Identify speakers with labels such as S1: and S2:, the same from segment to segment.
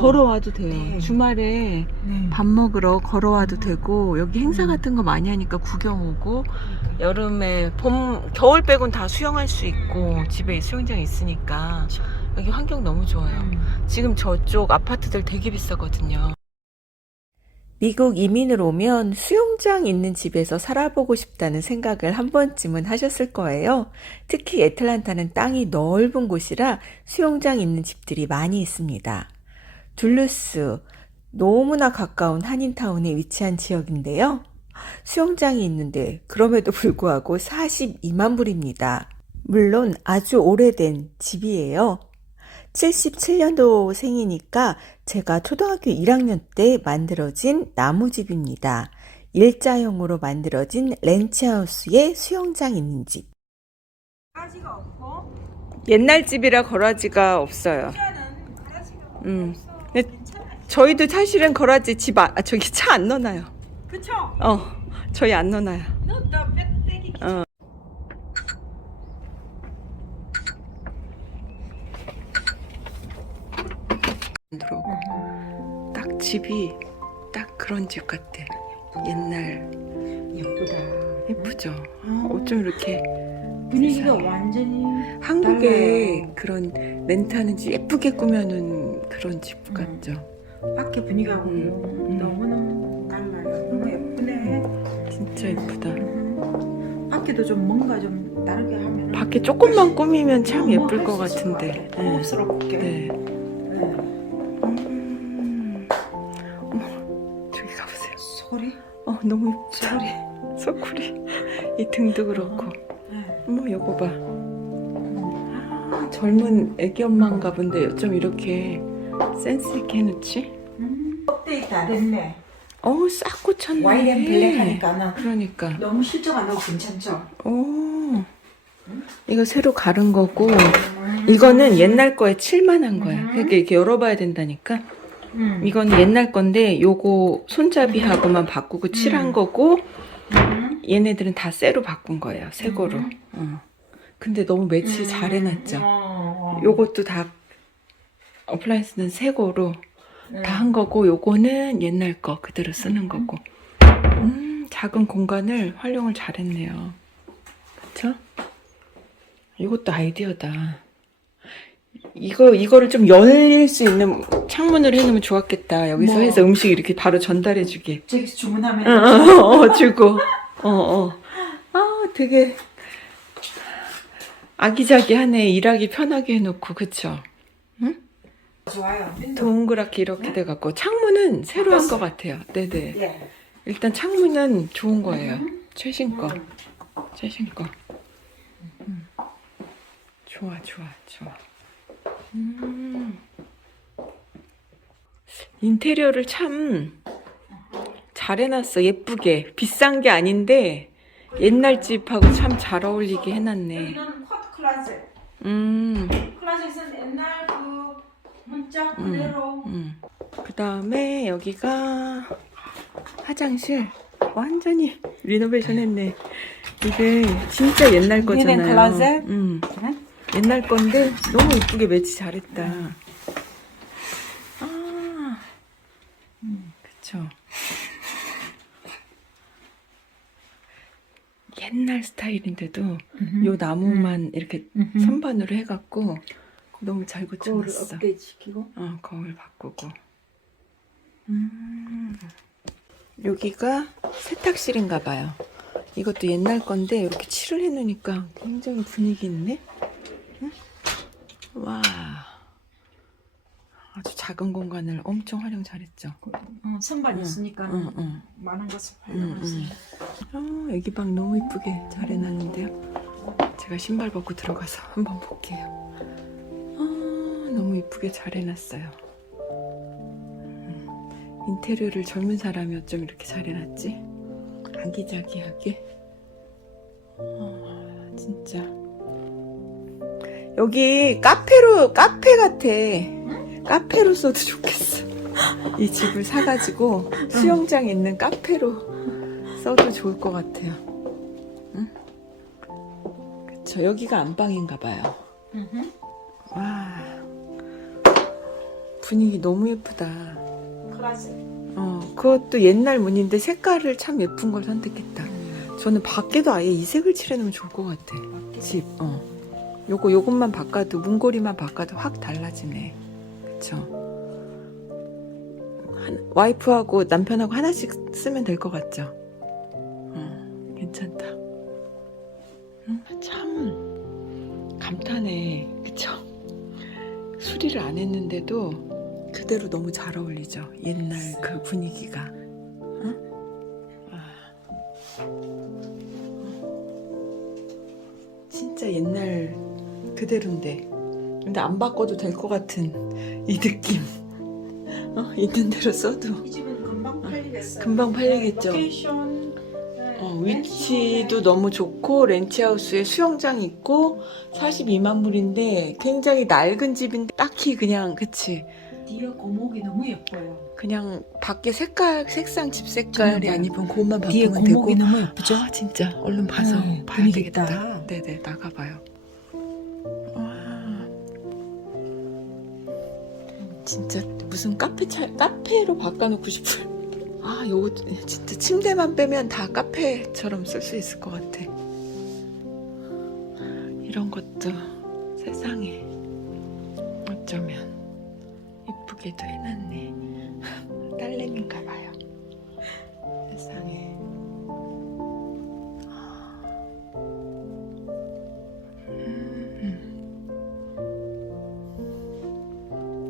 S1: 걸어와도 돼요.
S2: 네.
S1: 주말에
S2: 네.
S1: 밥 먹으러 걸어와도 되고 여기 행사
S2: 음.
S1: 같은 거 많이 하니까 구경 오고 여름에 봄 겨울 빼곤 다 수영할 수 있고 집에 수영장 있으니까 여기 환경 너무 좋아요.
S2: 음.
S1: 지금 저쪽 아파트들 되게 비싸거든요. 미국 이민을 오면 수영장 있는 집에서 살아보고 싶다는 생각을 한 번쯤은 하셨을 거예요. 특히 애틀란타는 땅이 넓은 곳이라 수영장 있는 집들이 많이 있습니다. 둘루스, 너무나 가까운 한인타운에 위치한 지역인데요. 수영장이 있는데 그럼에도 불구하고 42만 불입니다. 물론 아주 오래된 집이에요. 77년도 생이니까 제가 초등학교 1학년 때 만들어진 나무집입니다. 일자형으로 만들어진 렌치하우스에 수영장 있는 집. 옛날 집이라 거라지가 없어요. 음. 네. 저희도 사실은 거라지 집, 아, 아, 저기 차 안 넣어놔요.
S2: 그쵸?
S1: 어, 저희 안 넣어놔요.
S2: 너또 빽빽이
S1: 어. 들어오고 딱 집이 딱 그런 집 같아. 옛날
S2: 예쁘다.
S1: 예쁘죠. 어, 어쩜 이렇게
S2: 분위기가
S1: 세상에.
S2: 완전히
S1: 한국의
S2: 달라요.
S1: 그런 렌트하는 집 예쁘게 꾸며놓은 그런 집
S2: 음.
S1: 같죠.
S2: 밖에 분위기하고
S1: 음, 음.
S2: 너무너무 달라요. 너무 예쁘네.
S1: 진짜 예쁘다.
S2: 음. 밖에도 좀 뭔가 좀 다르게 하면
S1: 밖에 조금만 꾸미면 참 예쁠 것 같은데. 네.
S2: 고급스럽게.
S1: 네.
S2: 네.
S1: 음. 어머, 저기 가보세요.
S2: 소리?
S1: 어, 너무 예쁘다.
S2: 소리.
S1: 소쿠리. 이 등도 그렇고.
S2: 네.
S1: 어머, 요거 봐. 아, 젊은 애기 엄마인가 본데 어쩜 이렇게 센스 있게 해놓지?
S2: 음. 업데이트 안 됐네.
S1: 어우, 싹 꽂혔네.
S2: 와인 앤 블랙 하니까는
S1: 그러니까.
S2: 너무 실적 안 나고 괜찮죠?
S1: 오. 이거 새로 가른 거고, 이거는 옛날 거에 칠만한 거야.
S2: 음.
S1: 그러니까 이렇게 열어봐야 된다니까.
S2: 음.
S1: 이건 옛날 건데, 요거 손잡이하고만 바꾸고 칠한
S2: 음.
S1: 거고,
S2: 음.
S1: 얘네들은 다 새로 바꾼 거예요. 새 거로.
S2: 음.
S1: 어. 근데 너무 매치
S2: 음.
S1: 잘 해놨죠.
S2: 어.
S1: 요것도 다 어플라이언스는 새 거로
S2: 음.
S1: 다한 거고 요거는 옛날 거 그대로 쓰는 거고. 음 작은 공간을 활용을 잘했네요. 그쵸? 이것도 아이디어다. 이거 이거를 좀 열릴 수 있는 창문으로 해놓으면 좋았겠다. 여기서
S2: 뭐.
S1: 해서 음식 이렇게 바로 전달해주게.
S2: 저기서 주문하면
S1: 어, 어, 어, 주고. 어 어. 아 되게 아기자기하네. 일하기 편하게 해놓고. 그쵸?
S2: 좋아요.
S1: 동그랗게 이렇게 돼갖고 창문은 새로 한 것 같아요. 네네.
S2: 예.
S1: 일단 창문은 좋은 거예요. 최신 거,
S2: 음.
S1: 최신 거. 음. 좋아, 좋아, 좋아. 음. 인테리어를 참 잘 해놨어. 예쁘게. 비싼 게 아닌데 옛날 집하고 참 잘 어울리게 해놨네.
S2: 여기는 코트 클라셋.
S1: 음.
S2: 클라셋은 옛날 그 문자
S1: 음.
S2: 그대로.
S1: 음. 그 다음에 여기가 화장실. 완전히 리노베이션 했네. 이게 진짜 옛날 거잖아요.
S2: 클로젯?
S1: 음.
S2: 네?
S1: 옛날 건데 너무 이쁘게 매치 잘했다. 아, 음, 그쵸. 옛날 스타일인데도 요 나무만 이렇게. 선반으로 해갖고 너무 잘
S2: 거울을
S1: 고쳐놨어.
S2: 업데이트 시키고.
S1: 어, 거울 바꾸고. 음. 여기가 세탁실인가 봐요. 이것도 옛날 건데 이렇게 칠을 해놓으니까 굉장히 분위기 있네. 응? 와. 아주 작은 공간을 엄청 활용 잘했죠.
S2: 어, 선반
S1: 응,
S2: 있으니까
S1: 응, 응.
S2: 많은 것을
S1: 응,
S2: 활용했어요.
S1: 아, 애기 방 너무 이쁘게 잘 해놨는데요. 제가 신발 벗고 들어가서 한번 볼게요. 아, 너무 이쁘게 잘 해놨어요. 음, 인테리어를 젊은 사람이 어쩜 이렇게 잘 해놨지? 아기자기하게. 아, 진짜. 여기 카페로, 카페 같아. 카페로 써도 좋겠어. 이 집을 사가지고 수영장 있는 카페로 써도 좋을 것 같아요. 응? 그쵸. 여기가 안방인가 봐요. 와. 분위기 너무 예쁘다.
S2: 클래식.
S1: 어, 그것도 옛날 문인데 색깔을 참 예쁜 걸 선택했다. 저는 밖에도 아예 이 색을 칠해놓으면 좋을 것 같아. 집, 어. 요거, 요것만 바꿔도, 문고리만 바꿔도 확 달라지네. 그쵸? 한, 와이프하고 남편하고 하나씩 쓰면 될 것 같죠? 어, 괜찮다. 음, 참, 감탄해. 그쵸? 수리를 안 했는데도 그대로 너무 잘 어울리죠. 옛날 그 분위기가. 어? 아. 진짜 옛날 그대로인데. 근데 안 바꿔도 될 것 같은 이 느낌. 어, 있는 대로 써도.
S2: 이 집은 금방 팔리겠어요.
S1: 금방 팔리겠죠.
S2: 로케이션. 네,
S1: 어, 위치도 너무 좋고 렌치하우스에 수영장 있고 42만 불인데 굉장히 낡은 집인데 딱히 그냥 그치
S2: 뒤에 고목이 너무 예뻐요.
S1: 그냥 밖에 색깔 색상 집 색깔이
S2: 정말.
S1: 아니면 그것만
S2: 뒤에
S1: 바꾸면 되고
S2: 고목이 너무 예쁘죠?
S1: 아 진짜 얼른 봐서
S2: 네,
S1: 봐야
S2: 분위기
S1: 되겠다. 네네 나가봐요 와 진짜 무슨 카페 차, 카페로 바꿔놓고 싶을 아 요거 진짜 침대만 빼면 다 카페처럼 쓸 수 있을 것 같아 이런 것도 세상에 어쩌면 이쁘게도 해놨네 딸내미인가 봐요 세상에 음.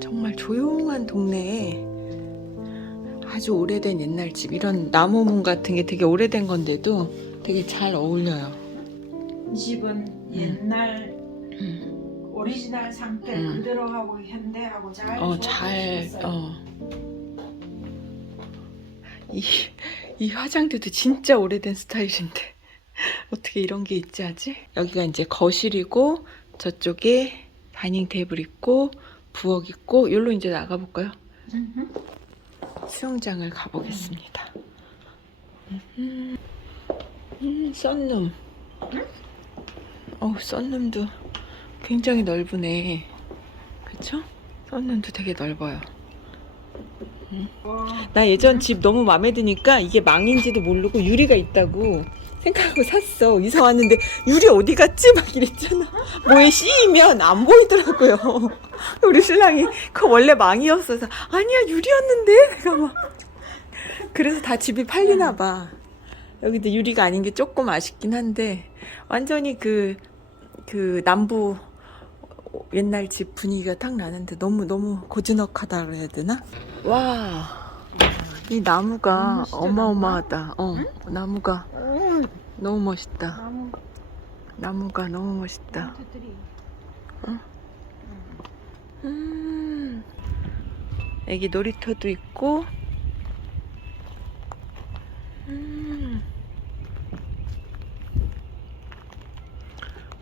S1: 정말 조용한 동네에 아주 오래된 옛날 집 이런 나무문 같은 게 되게 오래된 건데도 되게 잘 어울려요.
S2: 이 집은 옛날
S1: 음.
S2: 오리지널 상태
S1: 음.
S2: 그대로 하고 현대하고 잘
S1: 어, 잘,
S2: 조합해줬어요.
S1: 어. 이, 이 화장대도 진짜 오래된 스타일인데. 어떻게 이런 게 있지, 아직? 여기가 이제 거실이고, 저쪽에 다이닝 테이블 있고, 부엌 있고, 여기로 이제 나가볼까요?
S2: 음흠.
S1: 수영장을 가보겠습니다. 음, 음, 썬룸. 어우, 썬룸도 굉장히 넓으네. 그쵸? 썬룸도 되게 넓어요.
S2: 와,
S1: 나 예전 집 너무 마음에 드니까 이게 망인지도 모르고 유리가 있다고 생각하고 샀어. 이사 왔는데 유리 어디 갔지? 막 이랬잖아. 뭐에 씌이면 안 보이더라고요. 우리 신랑이 그 원래 망이었어 서 아니야 유리였는데 내가 막 그래서 다 집이 팔리나 봐. 여기도 유리가 아닌 게 조금 아쉽긴 한데 완전히 그그 남부 옛날 집 분위기가 딱 나는데 너무 너무 고즈넉하다 그래야 되나? 와. 이 나무가 어마어마하다. 어, 나무가
S2: 음,
S1: 너무 멋있다.
S2: 나무
S1: 나무 가 너무 멋있다.
S2: 포트들이.
S1: 어?
S2: 음.
S1: 음. 애기 놀이터도 있고. 음.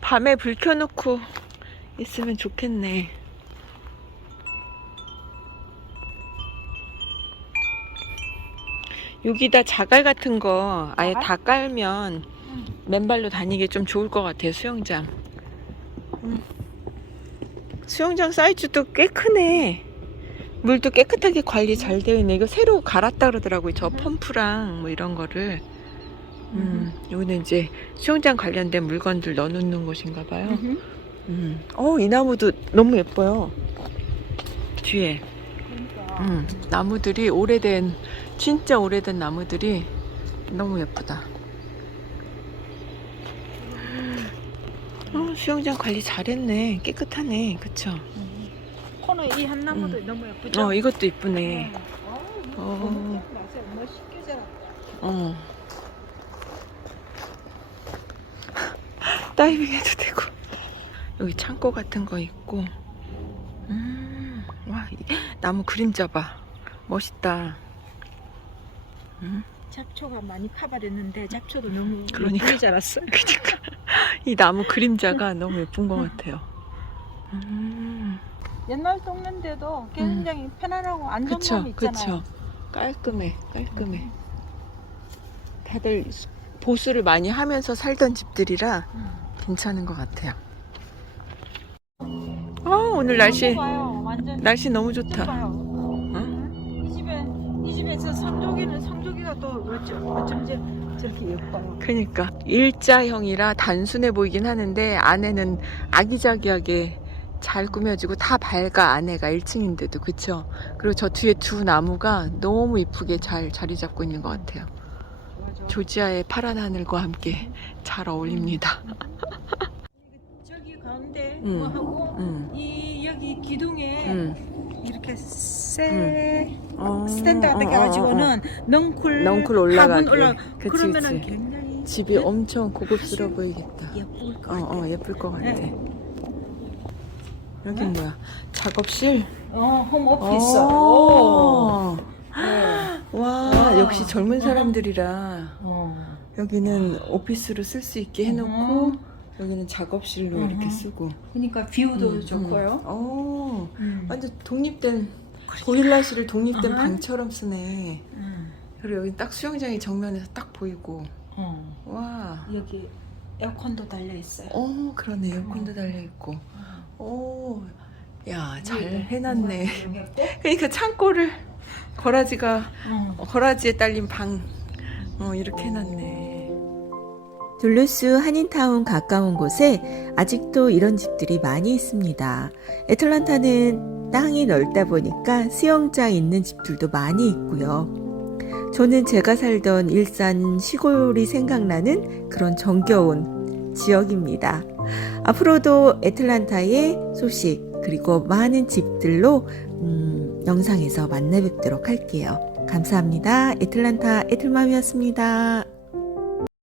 S1: 밤에 불 켜놓고 있으면 좋겠네. 여기다 자갈 같은 거 아예? 다 깔면
S2: 음.
S1: 맨발로 다니기 좀 좋을 것 같아요, 수영장. 음. 수영장 사이즈도 꽤 크네. 물도 깨끗하게 관리 잘 되어 있네. 이거 새로 갈았다 그러더라고요. 저 펌프랑 뭐 이런 거를. 음, 여기는 이제 수영장 관련된 물건들 넣어놓는 곳인가 봐요.
S2: 음.
S1: 어, 이 나무도 너무 예뻐요. 뒤에.
S2: 그러니까
S1: 음, 나무들이 오래된, 진짜 오래된 나무들이 너무 예쁘다. 어, 수영장 관리 잘했네. 깨끗하네. 그쵸?
S2: 음. 코너 이 한 나무도 너무 예쁘죠?
S1: 어, 이것도 이쁘네.
S2: 어,
S1: 어.
S2: 어. 멋있게 자랐다.
S1: 어. 다이빙 해도 되고. 여기 창고 같은 거 있고. 음, 와, 이 나무 그림자 봐. 멋있다. 음,
S2: 잡초가 많이 커버렸는데 잡초도 너무
S1: 그러니까.
S2: 예쁘게 자랐어요.
S1: 그니까. 이 나무 그림자가 너무 예쁜 것 같아요. 음,
S2: 옛날 동네인데도 굉장히 편안하고 안정감
S1: 그쵸,
S2: 있잖아요.
S1: 그쵸. 깔끔해, 깔끔해. 다들 보수를 많이 하면서 살던 집들이라
S2: 음.
S1: 괜찮은 것 같아요. 어, 오늘 날씨
S2: 봐요. 완전
S1: 날씨 너무 좋다.
S2: 봐요. 이 집에 이 집에 저 성조기는 성조기가 또 어쩜 어쩜 저- 저렇게 예뻐요.
S1: 그니까 일자형이라 단순해 보이긴 하는데 안에는 아기자기하게 잘 꾸며지고 다 밝아 안에가 1층인데도 그쵸? 그리고 저 뒤에 두 나무가 너무 이쁘게 잘 자리 잡고 있는 것 같아요.
S2: 좋아, 좋아.
S1: 조지아의 파란 하늘과 함께 잘 어울립니다.
S2: 가운데
S1: 음.
S2: 뭐 하고
S1: 음,
S2: 이 여기 기둥에
S1: 음.
S2: 이렇게 세
S1: 어,
S2: 스탠드
S1: 어, 어, 어,
S2: 가가지고는 넝쿨
S1: 넝쿨 올라가게.
S2: 화분 올라
S1: 그치,
S2: 그러면은
S1: 그치.
S2: 굉장히
S1: 집이
S2: 예-
S1: 엄청 고급스러워 보이겠다.
S2: 예쁠 것
S1: 어,
S2: 같아.
S1: 어, 예쁠 것 같아.
S2: 네.
S1: 여긴 뭐야? 작업실?
S2: 어, 홈오피스.
S1: 오.
S2: 네.
S1: 와,
S2: 와.
S1: 역시 젊은 사람들이라
S2: 어.
S1: 여기는 오피스로 쓸 수 있게 해놓고
S2: 음.
S1: 여기는 작업실로
S2: 음.
S1: 이렇게 쓰고.
S2: 그러니까 뷰도
S1: 음,
S2: 좋고요.
S1: 음. 오,
S2: 음.
S1: 완전 독립된 보일러실을 독립된
S2: 어허.
S1: 방처럼 쓰네.
S2: 음.
S1: 그리고 여기 딱 수영장이 정면에서 딱 보이고.
S2: 어.
S1: 와,
S2: 여기 에어컨도 달려 있어요.
S1: 어 그러네 에어컨도 달려 있고. 오, 야 잘 해놨네. 그러니까 창고를 거라지가
S2: 어.
S1: 거라지에 딸린 방 어, 이렇게 해놨네.
S3: 둘루스 한인타운 가까운 곳에 아직도 이런 집들이 많이 있습니다. 애틀란타는 땅이 넓다 보니까 수영장 있는 집들도 많이 있고요. 저는 제가 살던 일산 시골이 생각나는 그런 정겨운 지역입니다. 앞으로도 애틀란타의 소식 그리고 많은 집들로 음, 영상에서 만나 뵙도록 할게요. 감사합니다. 애틀란타 애틀맘이었습니다.